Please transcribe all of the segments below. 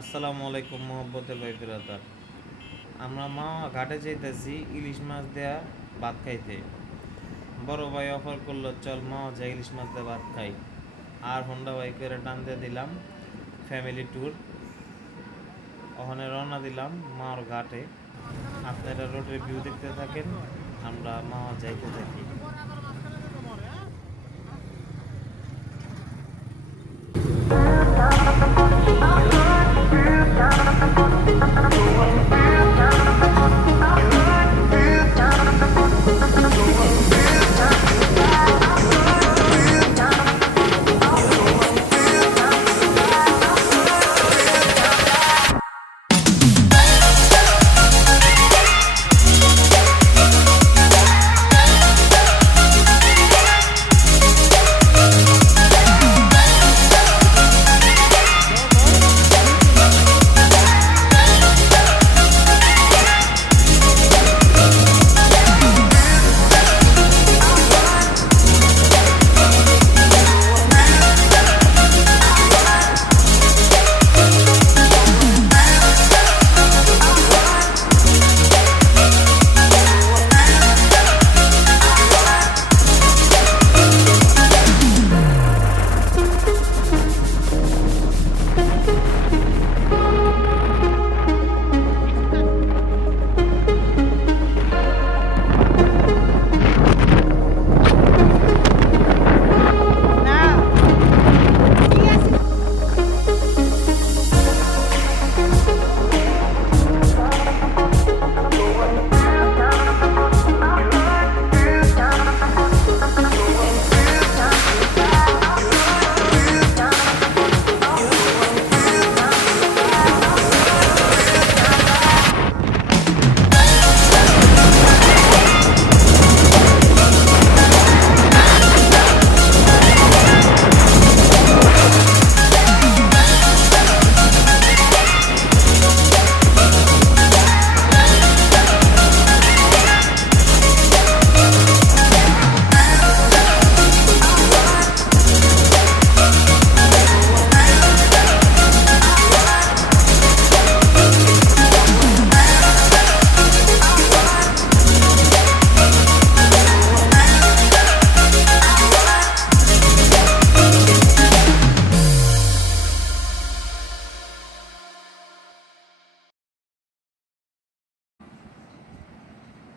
আসসালামু আলাইকুম মোহাম্মতের ভাই বিরাদার। আমরা মা ঘাটে যাইতেছি ইলিশ মাছ দেয়া ভাত খাইতে। বড় ভাই অফার করলো, চল মা যা ইলিশ মাছ দেয়া ভাত খাই। আর হোন্ডা বাইক করে টান দিয়ে দিলাম ফ্যামিলি ট্যুর। ওখানে রওনা দিলাম মাওয়ার ঘাটে। আপনারা রোডের ভিউ দেখতে থাকেন, আমরা মাওয়া যাইতে থাকি।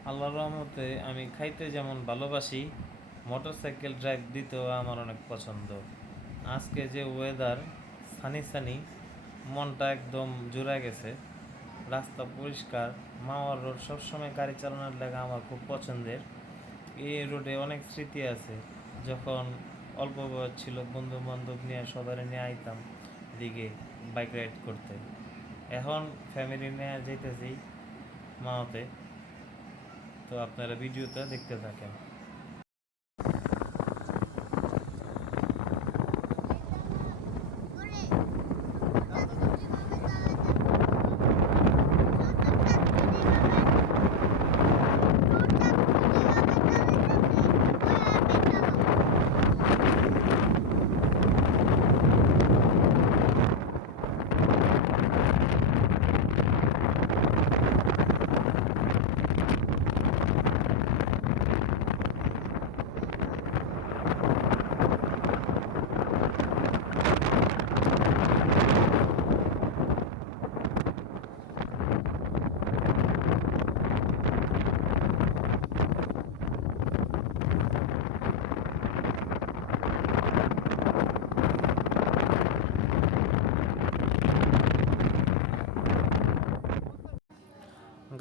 আল্লাহর রহমতে আমি খাইতে যেমন ভালোবাসি, মোটরসাইকেল ড্রাইভ দিতেও আমার অনেক পছন্দ। আজকে যে ওয়েদার সানি সানি, মনটা একদম জুড়ে গেছে। রাস্তা পরিষ্কার, মাওয়ার রোড সবসময় গাড়ি চালানোর লেগে আমার খুব পছন্দের। এই রোডে অনেক স্মৃতি আছে। যখন অল্প বয়স ছিল, বন্ধু বান্ধব নিয়ে সবাই নিয়ে আইতাম দিকে বাইক রাইড করতে। এখন ফ্যামিলি নিয়ে যেতেছি মাওয়াতে, তো আপনারা ভিডিওটা দেখতে থাকেন।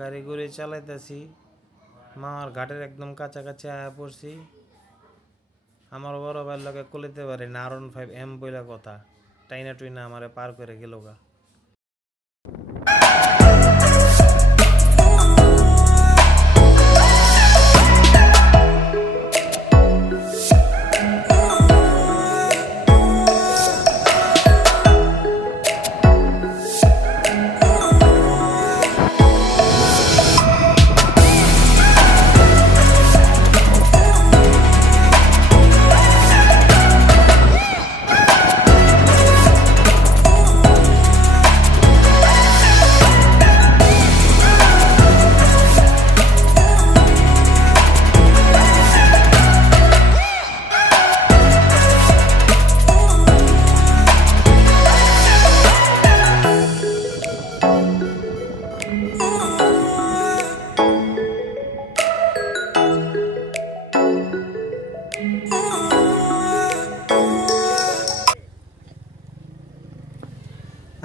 গাড়ি ঘুরে চালাইতেছি, মামার ঘাটের একদম কাছাকাছি আয়া পড়ছি। আমার বড় ভাইয়ের লগে কলিতে পারে না, R15 বইলা কথা, টাইনা টুইনা আমারে পার করে গেল গা।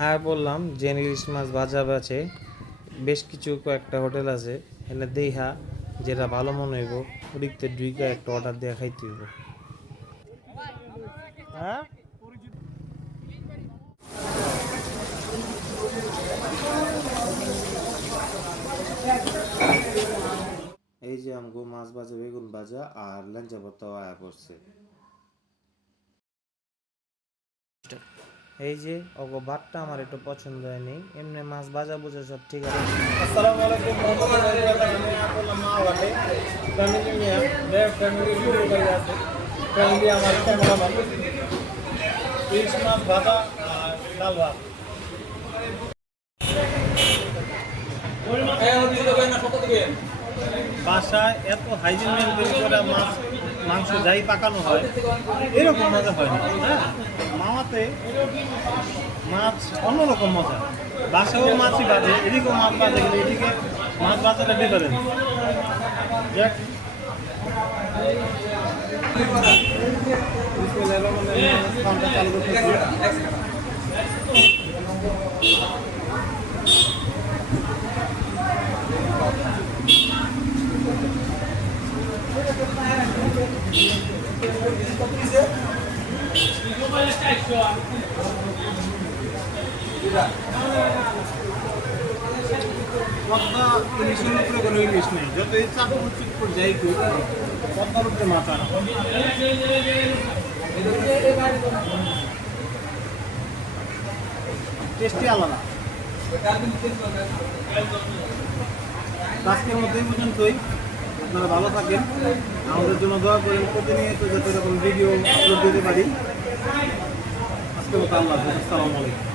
আর বললাম যে ইলিশ মাছ ভাজা আছে, বেশ কিছু কয়েকটা হোটেল আছে, এনে দেইহা যেটা ভালো মনে হইব ওদিকতে দুইটা একটা অর্ডার দিয়ে খাইতে হইব। হ্যাঁ, এই যে আমগো মাছ ভাজা, বেগুন ভাজা আর লেঞ্জা ভর্তাও আয়া পড়ছে। এই যে ওগো ভাতটা আমার একটু পছন্দ হয়নি, এমনি মাছ ভাজা বুঝা সব ঠিক আছে। আসসালামু আলাইকুম রহমতুল্লাহি ওয়া বারাকাতুহু। মা ওয়ালে ফ্যামিলি নিয়ে ফ্যামিলি ভিডিও করে আছে, ফ্যামিলি আমার ক্যামেরাম্যান। ইলিশ মাছ ভাজা আর ডাল ভাত। বাসায় এত হাইজিন মেনটেন করে মাছ মাংস যাই পাকানো হয় এরকম মজা হয় না। হ্যাঁ, মামাতে মাছ অন্যরকম মজা। বাসায়ও মাছই বাজে, এদিকেও মাছ বাজে, কিন্তু এদিকে মাছ বাজাটা ডিফারেন্স। যাক, চালু করতেছি। পদ্মা ইলিশের উপরে কোনো ইলিশ নেই, যত এই চাকর চিকপুর যাই করি পদ্মার উপরে মাথা। টেস্টি আলাদা। আজকের মধ্যে এই পর্যন্তই। আপনারা ভালো থাকেন, আমাদের জন্য দোয়া করেন, প্রতিনিয়ত যাতে এরকম ভিডিও আপলোড দিতে পারি। আজকের মতো আল্লাহ হাফেজ, আসসালামু আলাইকুম।